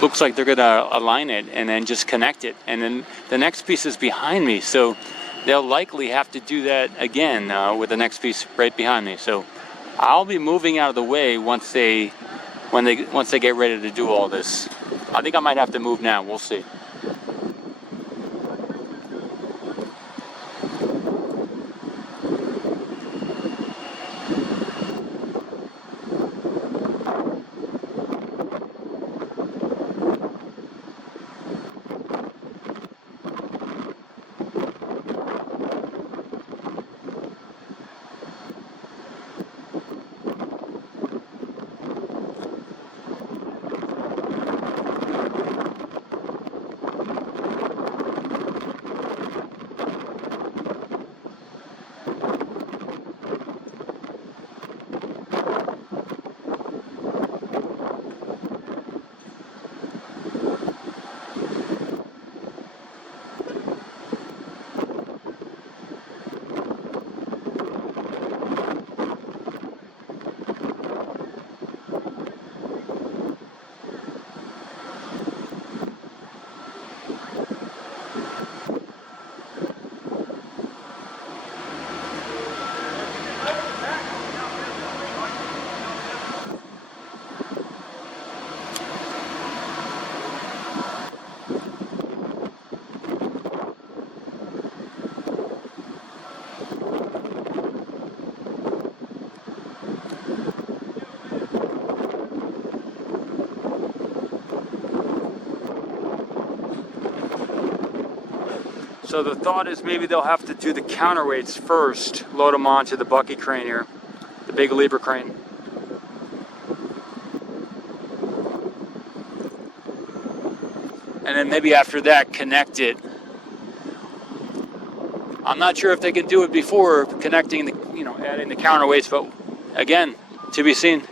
looks like they're gonna align it and then just connect it. And then the next piece is behind me, so they'll likely have to do that again with the next piece right behind me. So I'll be moving out of the way once they get ready to do all this. I think I might have to move now. We'll see. So the thought is maybe they'll have to do the counterweights first, load them onto the bucket crane here, the big lever crane. And then maybe after that, connect it. I'm not sure if they can do it before connecting the, adding the counterweights, but again, to be seen.